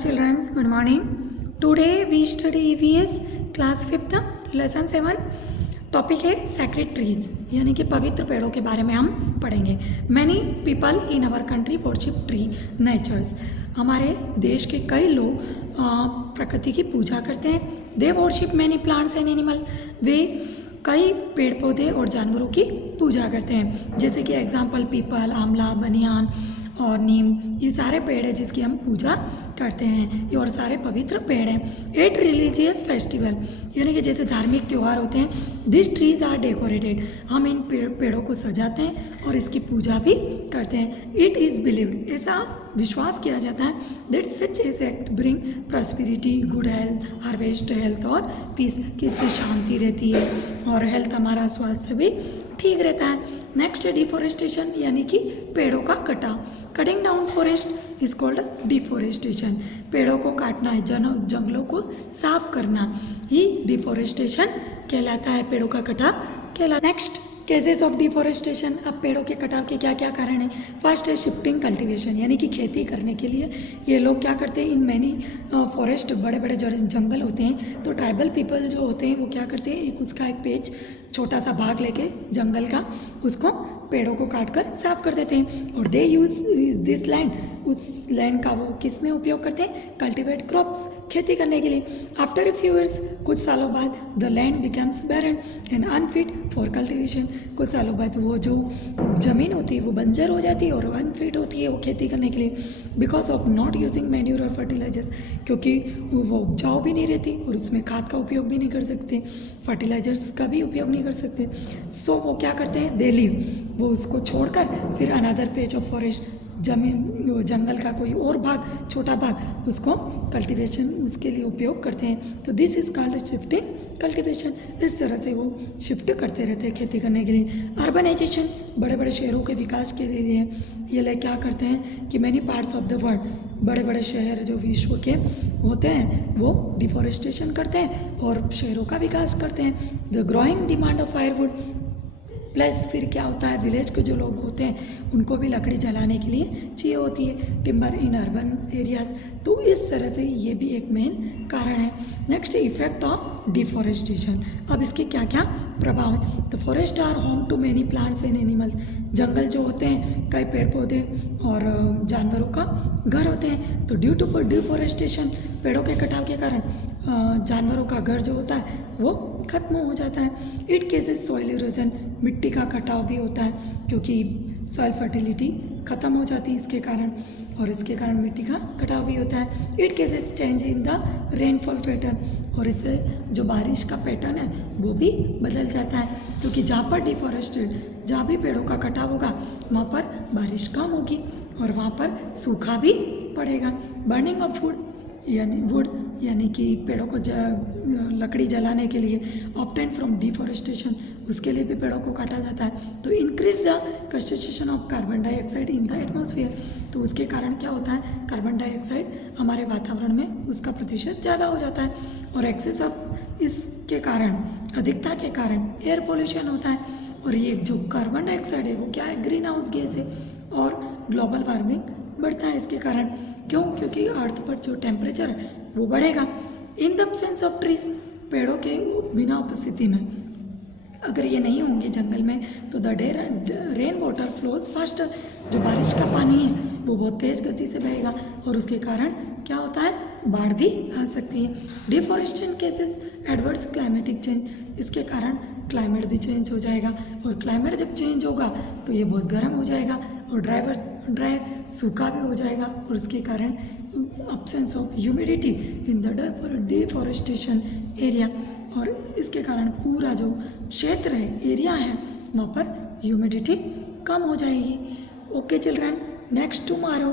children, good morning. Today we study EVS class 5th lesson 7. Topic है sacred trees, यानी कि पवित्र पेड़ों के बारे में हम पढ़ेंगे. Many people in our country worship tree natures. हमारे देश के कई लोग प्रकृति की पूजा करते हैं. They worship many plants and animals. वे कई पेड़ पौधे और जानवरों की पूजा करते हैं, जैसे कि एग्जाम्पल पीपल, आंवला, बनियान और नीम. ये सारे पेड़ हैं जिसकी हम पूजा करते हैं. ये और सारे पवित्र पेड़ हैं. 8 रिलीजियस फेस्टिवल, यानी कि जैसे धार्मिक त्यौहार होते हैं. This trees are decorated. हम इन पेड़ों को सजाते हैं और इसकी पूजा भी करते हैं. इट इज़ बिलीव्ड, ऐसा विश्वास किया जाता है, that such as act bring prosperity, good health, harvest health और पीस, कि इससे शांति रहती है और हेल्थ, हमारा स्वास्थ्य भी ठीक रहता है. नेक्स्ट है डिफॉरेस्टेशन, यानी कि पेड़ों का कटाव. Cutting down forest is called deforestation. पेड़ों को काटना है, जंगलों को साफ करना ही डिफॉरेस्टेशन कहलाता है, पेड़ों का कटाव कहलाता है. Next cases of deforestation. अब पेड़ों के कटाव के क्या क्या कारण हैं. फर्स्ट है शिफ्टिंग कल्टीवेशन, यानी कि खेती करने के लिए ये लोग क्या करते हैं, इन मैनी फॉरेस्ट, बड़े बड़े जंगल होते हैं, तो ट्राइबल पीपल जो होते हैं वो क्या करते हैं, उसका एक पेज, छोटा सा भाग लेके जंगल का, उसको पेड़ों को काट कर साफ कर देते हैं. और दे यूज दिस लैंड, उस लैंड का वो किस में उपयोग करते हैं, कल्टिवेट क्रॉप्स, खेती करने के लिए. आफ्टर ए फ्यू ईयर्स, कुछ सालों बाद, the land becomes barren and unfit for cultivation. कुछ सालों बाद वो जो ज़मीन होती है वो बंजर हो जाती है और अनफिट होती है वो खेती करने के लिए, because of not using manure और फर्टिलाइजर्स, क्योंकि वो उपजाऊ भी नहीं रहती और उसमें खाद का उपयोग भी नहीं कर सकते, फर्टिलाइजर्स का भी उपयोग नहीं कर सकते. सो वो क्या करते हैं, दे लीव, वो उसको छोड़कर फिर अनदर पेज ऑफ फॉरेस्ट, जमीन, जंगल का कोई और भाग, छोटा भाग, उसको कल्टीवेशन, उसके लिए उपयोग करते हैं. तो this is called shifting cultivation. इस तरह से वो शिफ्ट करते रहते हैं खेती करने के लिए. अर्बनाइजेशन, बड़े बड़े शहरों के विकास के लिए ये लोग क्या करते हैं कि many parts of the world, बड़े बड़े शहर जो विश्व के होते हैं वो डिफॉरेस्टेशन करते हैं और शहरों का विकास करते हैं. The growing demand of firewood, plus फिर क्या होता है, विलेज के जो लोग होते हैं उनको भी लकड़ी जलाने के लिए चाहिए होती है, टिम्बर इन अर्बन एरियाज. तो इस तरह से ये भी एक मेन कारण है. नेक्स्ट है इफेक्ट ऑफ डिफॉरेस्टेशन. अब इसके क्या क्या प्रभाव हैं. तो forest are home to many plants and animals. जंगल जो होते हैं कई पेड़ पौधे और जानवरों का घर होते हैं. तो ड्यू टू डिफॉरेस्टेशन, पेड़ों के कटाव के कारण जानवरों का घर जो होता है वो खत्म हो जाता है. इट केसेस सॉइल इरोजन, मिट्टी का कटाव भी होता है क्योंकि सॉइल फर्टिलिटी ख़त्म हो जाती है इसके कारण, और इसके कारण मिट्टी का कटाव भी होता है. It cases change in the rainfall pattern, और इससे जो बारिश का पैटर्न है वो भी बदल जाता है, क्योंकि जहाँ पर डिफॉरेस्टेड, जहाँ भी पेड़ों का कटाव होगा वहाँ पर बारिश कम होगी और वहाँ पर सूखा भी पड़ेगा. बर्निंग ऑफ वुड, यानी कि पेड़ों को लकड़ी जलाने के लिए, ऑब्टेन फ्रॉम डिफॉरेस्टेशन, उसके लिए भी पेड़ों को काटा जाता है. तो increase the concentration of carbon dioxide in the atmosphere. तो उसके कारण क्या होता है, कार्बन डाइऑक्साइड हमारे वातावरण में उसका प्रतिशत ज़्यादा हो जाता है. और एक्सेस ऑफ, इसके कारण, अधिकता के कारण एयर पोल्यूशन होता है. और ये जो कार्बन डाइऑक्साइड है वो क्या है, ग्रीन हाउस गैस है, और ग्लोबल वार्मिंग बढ़ता है इसके कारण. क्यों, क्योंकि अर्थ पर जो टेम्परेचर है वो बढ़ेगा. In the absence of trees, पेड़ों के बिना उपस्थिति में, अगर ये नहीं होंगे जंगल में, तो the rain water flows faster, जो बारिश का पानी है वो बहुत तेज़ गति से बहेगा और उसके कारण क्या होता है, बाढ़ भी आ सकती है. Deforestation cases adverse climatic change, इसके कारण क्लाइमेट भी चेंज हो जाएगा, और क्लाइमेट जब चेंज होगा तो ये बहुत गर्म हो जाएगा और ड्राई सूखा भी हो जाएगा, और उसके कारण absence of humidity in the deforestation area, और इसके कारण पूरा जो क्षेत्र है, एरिया है, वहाँ पर ह्यूमिडिटी कम हो जाएगी. Okay children, next tomorrow